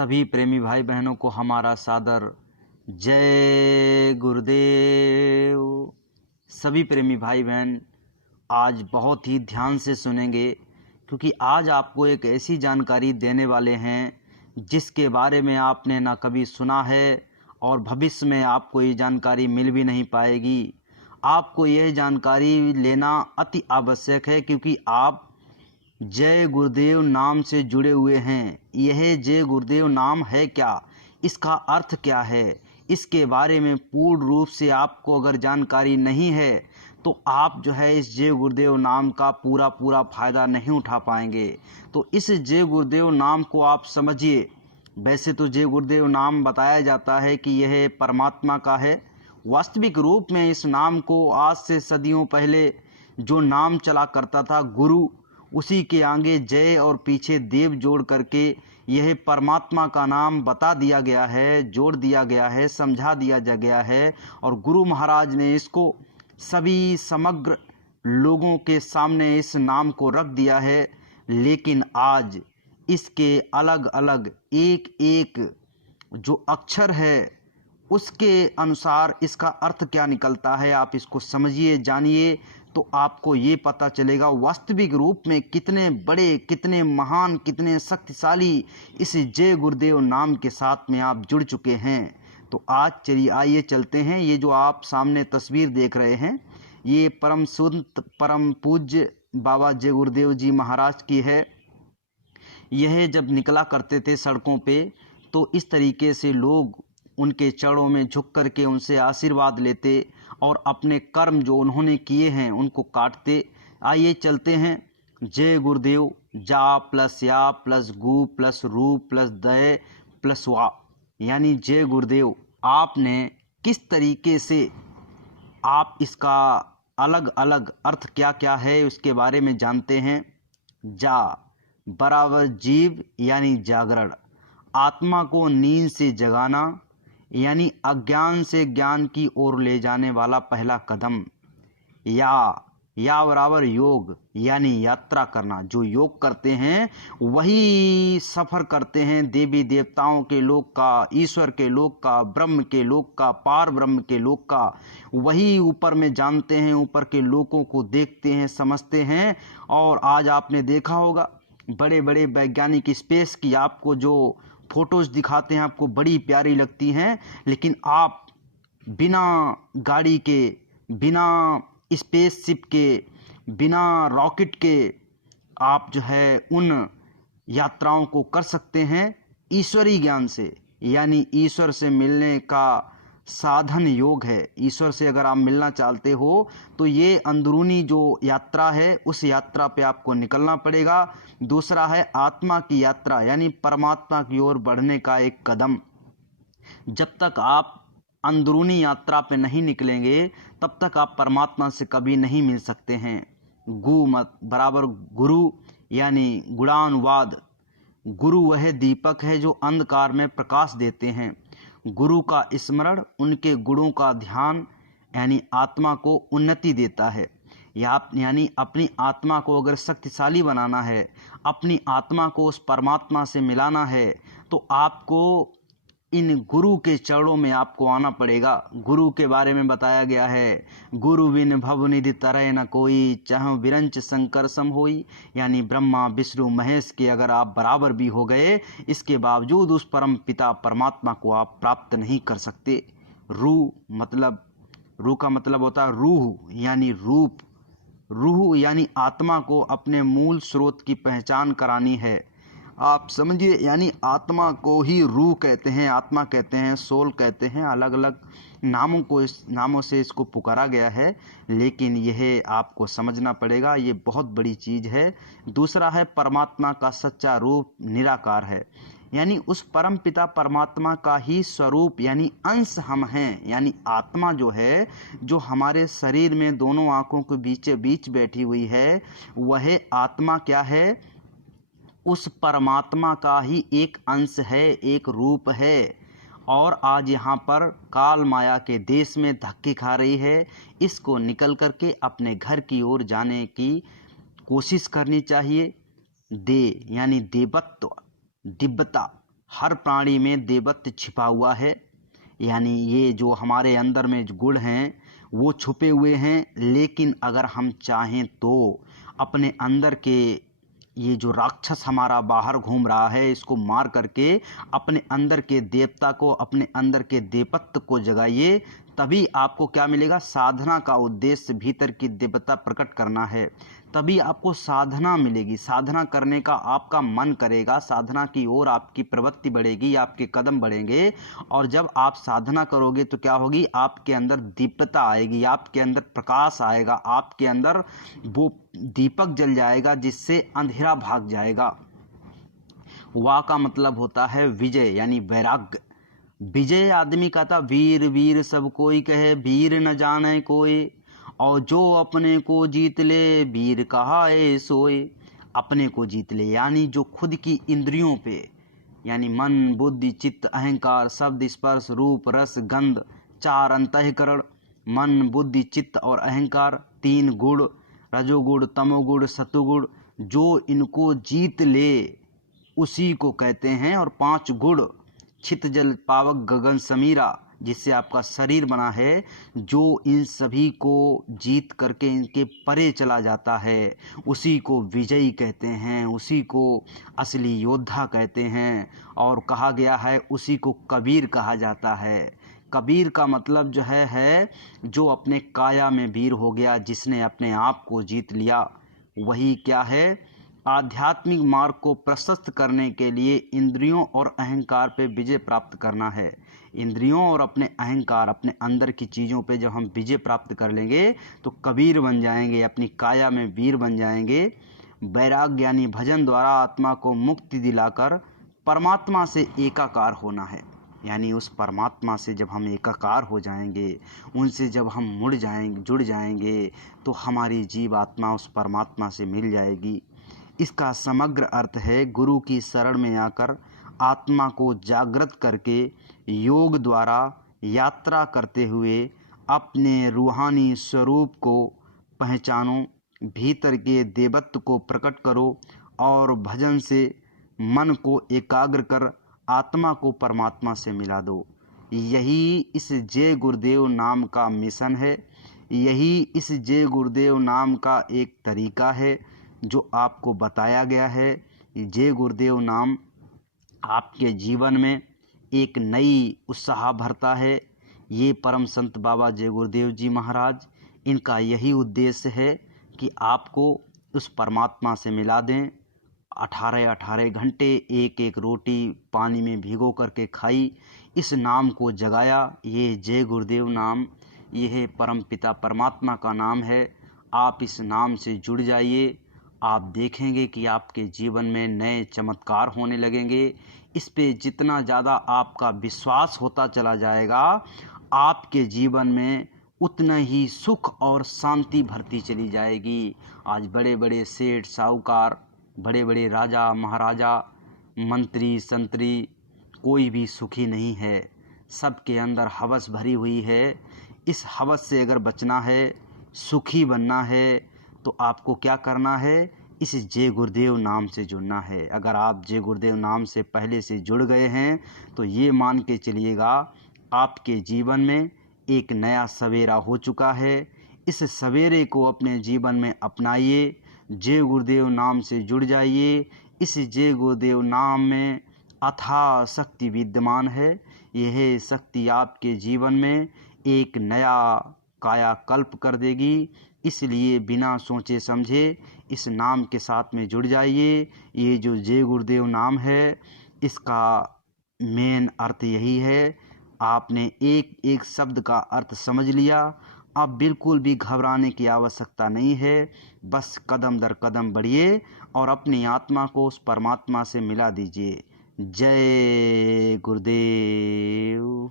सभी प्रेमी भाई बहनों को हमारा सादर जय गुरुदेव। सभी प्रेमी भाई बहन आज बहुत ही ध्यान से सुनेंगे, क्योंकि आज आपको एक ऐसी जानकारी देने वाले हैं जिसके बारे में आपने ना कभी सुना है और भविष्य में आपको ये जानकारी मिल भी नहीं पाएगी। आपको यह जानकारी लेना अति आवश्यक है, क्योंकि आप जय गुरुदेव नाम से जुड़े हुए हैं। यह जय गुरुदेव नाम है क्या, इसका अर्थ क्या है, इसके बारे में पूर्ण रूप से आपको अगर जानकारी नहीं है तो आप जो है इस जय गुरुदेव नाम का पूरा फायदा नहीं उठा पाएंगे। तो इस जय गुरुदेव नाम को आप समझिए। वैसे तो जय गुरुदेव नाम बताया जाता है कि यह परमात्मा का है। वास्तविक रूप में इस नाम को आज से सदियों पहले जो नाम चला करता था गुरु, उसी के आगे जय और पीछे देव जोड़ करके यह परमात्मा का नाम बता दिया गया है, जोड़ दिया गया है, समझा दिया गया है। और गुरु महाराज ने इसको सभी समग्र लोगों के सामने इस नाम को रख दिया है। लेकिन आज इसके अलग अलग एक एक जो अक्षर है उसके अनुसार इसका अर्थ क्या निकलता है, आप इसको समझिए, जानिए, तो आपको ये पता चलेगा वास्तविक रूप में कितने बड़े, कितने महान, कितने शक्तिशाली इस जय गुरुदेव नाम के साथ में आप जुड़ चुके हैं। तो आज चलिए आइए चलते हैं। ये जो आप सामने तस्वीर देख रहे हैं ये परम संत परम पूज्य बाबा जय गुरुदेव जी महाराज की है। यह जब निकला करते थे सड़कों पे तो इस तरीके से लोग उनके चरणों में झुक करके उनसे आशीर्वाद लेते और अपने कर्म जो उन्होंने किए हैं उनको काटते। आइए चलते हैं। जय गुरुदेव जा प्लस या प्लस गु प्लस रू प्लस दय प्लस वा, यानी जय गुरुदेव। आपने किस तरीके से आप इसका अलग अलग अर्थ क्या क्या है उसके बारे में जानते हैं। जा बराबर जीव यानी जागरण, आत्मा को नींद से जगाना यानी अज्ञान से ज्ञान की ओर ले जाने वाला पहला कदम। या बराबर योग यानी यात्रा करना, जो योग करते हैं वही सफ़र करते हैं देवी देवताओं के लोक का, ईश्वर के लोक का, ब्रह्म के लोक का, पार ब्रह्म के लोक का, वही ऊपर में जानते हैं, ऊपर के लोकों को देखते हैं, समझते हैं। और आज आपने देखा होगा बड़े बड़े वैज्ञानिक स्पेस की आपको जो फोटोज दिखाते हैं आपको बड़ी प्यारी लगती हैं, लेकिन आप बिना गाड़ी के, बिना स्पेसशिप के, बिना रॉकेट के आप जो है उन यात्राओं को कर सकते हैं ईश्वरीय ज्ञान से। यानी ईश्वर से मिलने का साधन योग है। ईश्वर से अगर आप मिलना चाहते हो तो ये अंदरूनी जो यात्रा है उस यात्रा पे आपको निकलना पड़ेगा। दूसरा है आत्मा की यात्रा, यानी परमात्मा की ओर बढ़ने का एक कदम। जब तक आप अंदरूनी यात्रा पे नहीं निकलेंगे तब तक आप परमात्मा से कभी नहीं मिल सकते हैं। गु मत बराबर गुरु यानी गुणानुवाद। गुरु वह दीपक है जो अंधकार में प्रकाश देते हैं। गुरु का स्मरण, उनके गुणों का ध्यान यानी आत्मा को उन्नति देता है। यानी अपनी आत्मा को अगर शक्तिशाली बनाना है, अपनी आत्मा को उस परमात्मा से मिलाना है, तो आपको इन गुरु के चरणों में आपको आना पड़ेगा। गुरु के बारे में बताया गया है, गुरु बिन भवनिधि तरह न कोई, चाहे विरंच संकर सम होई। यानी ब्रह्मा विष्णु महेश के अगर आप बराबर भी हो गए, इसके बावजूद उस परम पिता परमात्मा को आप प्राप्त नहीं कर सकते। रू का मतलब होता है रूह यानी रूप। रूह यानी आत्मा को अपने मूल स्रोत की पहचान करानी है। आप समझिए, यानी आत्मा को ही रूह कहते हैं, आत्मा कहते हैं, सोल कहते हैं। अलग अलग नामों से इसको पुकारा गया है, लेकिन यह आपको समझना पड़ेगा, ये बहुत बड़ी चीज़ है। दूसरा है परमात्मा का सच्चा रूप निराकार है, यानी उस परम पिता परमात्मा का ही स्वरूप यानी अंश हम हैं। यानी आत्मा जो है, जो हमारे शरीर में दोनों आँखों के बीच बैठी हुई है, वह आत्मा क्या है, उस परमात्मा का ही एक अंश है, एक रूप है। और आज यहाँ पर काल माया के देश में धक्के खा रही है। इसको निकल करके अपने घर की ओर जाने की कोशिश करनी चाहिए। यानी देवत्व, दिव्यता, हर प्राणी में देवत्व छिपा हुआ है, यानी ये जो हमारे अंदर में जो गुण हैं वो छुपे हुए हैं। लेकिन अगर हम चाहें तो अपने अंदर के ये जो राक्षस हमारा बाहर घूम रहा है इसको मार करके अपने अंदर के देवता को, अपने अंदर के देवत्व को जगाइए, तभी आपको क्या मिलेगा। साधना का उद्देश्य भीतर की देवता प्रकट करना है, तभी आपको साधना मिलेगी। साधना करने का आपका मन करेगा, साधना की ओर आपकी प्रवृत्ति बढ़ेगी, आपके कदम बढ़ेंगे। और जब आप साधना करोगे तो क्या होगी, आपके अंदर दीप्तता आएगी, आपके अंदर प्रकाश आएगा, आपके अंदर वो दीपक जल जाएगा जिससे अंधेरा भाग जाएगा। वा का मतलब होता है विजय, यानी वैराग्य। विजय आदमी का था वीर वीर सब कोई कहे, वीर न जाने कोई, और जो अपने को जीत ले वीर कहाए सोए। अपने को जीत ले यानी जो खुद की इंद्रियों पे, यानी मन बुद्धि चित्त अहंकार शब्द स्पर्श रूप रस गंध, चार अंतःकरण, मन बुद्धि चित्त और अहंकार, तीन गुण रजोगुण तमोगुण सतोगुण, जो इनको जीत ले उसी को कहते हैं। और पांच गुण छित जल पावक गगन समीरा, जिससे आपका शरीर बना है, जो इन सभी को जीत करके इनके परे चला जाता है उसी को विजयी कहते हैं, उसी को असली योद्धा कहते हैं। और कहा गया है उसी को कबीर कहा जाता है। कबीर का मतलब जो है जो अपने काया में वीर हो गया, जिसने अपने आप को जीत लिया। वही क्या है, आध्यात्मिक मार्ग को प्रशस्त करने के लिए इंद्रियों और अहंकार पे विजय प्राप्त करना है। इंद्रियों और अपने अहंकार, अपने अंदर की चीज़ों पे जब हम विजय प्राप्त कर लेंगे तो कबीर बन जाएंगे, अपनी काया में वीर बन जाएंगे। वैराग्य यानी भजन द्वारा आत्मा को मुक्ति दिलाकर परमात्मा से एकाकार होना है। यानी उस परमात्मा से जब हम एकाकार हो जाएंगे, उनसे जब हम जुड़ जाएंगे तो हमारी जीव आत्मा उस परमात्मा से मिल जाएगी। इसका समग्र अर्थ है गुरु की शरण में आकर आत्मा को जागृत करके योग द्वारा यात्रा करते हुए अपने रूहानी स्वरूप को पहचानो, भीतर के देवत्व को प्रकट करो और भजन से मन को एकाग्र कर आत्मा को परमात्मा से मिला दो। यही इस जय गुरुदेव नाम का मिशन है, यही इस जय गुरुदेव नाम का एक तरीका है जो आपको बताया गया है। जय गुरुदेव नाम आपके जीवन में एक नई उत्साह भरता है। ये परम संत बाबा जय गुरुदेव जी महाराज, इनका यही उद्देश्य है कि आपको उस परमात्मा से मिला दें। 18-18 घंटे एक एक रोटी पानी में भिगो करके खाई, इस नाम को जगाया। ये जय गुरुदेव नाम, यह परम पिता परमात्मा का नाम है। आप इस नाम से जुड़ जाइए, आप देखेंगे कि आपके जीवन में नए चमत्कार होने लगेंगे। इस पे जितना ज़्यादा आपका विश्वास होता चला जाएगा, आपके जीवन में उतना ही सुख और शांति भरती चली जाएगी। आज बड़े बड़े सेठ साहूकार, बड़े बड़े राजा महाराजा, मंत्री संतरी, कोई भी सुखी नहीं है। सबके अंदर हवस भरी हुई है। इस हवस से अगर बचना है, सुखी बनना है, तो आपको क्या करना है, इस जय गुरुदेव नाम से जुड़ना है। अगर आप जय गुरुदेव नाम से पहले से जुड़ गए हैं तो ये मान के चलिएगा आपके जीवन में एक नया सवेरा हो चुका है। इस सवेरे को अपने जीवन में अपनाइए, जय गुरुदेव नाम से जुड़ जाइए। इस जय गुरुदेव नाम में अथाह शक्ति विद्यमान है। यह शक्ति आपके जीवन में एक नया कायाकल्प कर देगी। इसलिए बिना सोचे समझे इस नाम के साथ में जुड़ जाइए। ये जो जय गुरुदेव नाम है, इसका मेन अर्थ यही है। आपने एक एक शब्द का अर्थ समझ लिया, अब बिल्कुल भी घबराने की आवश्यकता नहीं है। बस कदम दर कदम बढ़िए और अपनी आत्मा को उस परमात्मा से मिला दीजिए। जय गुरुदेव।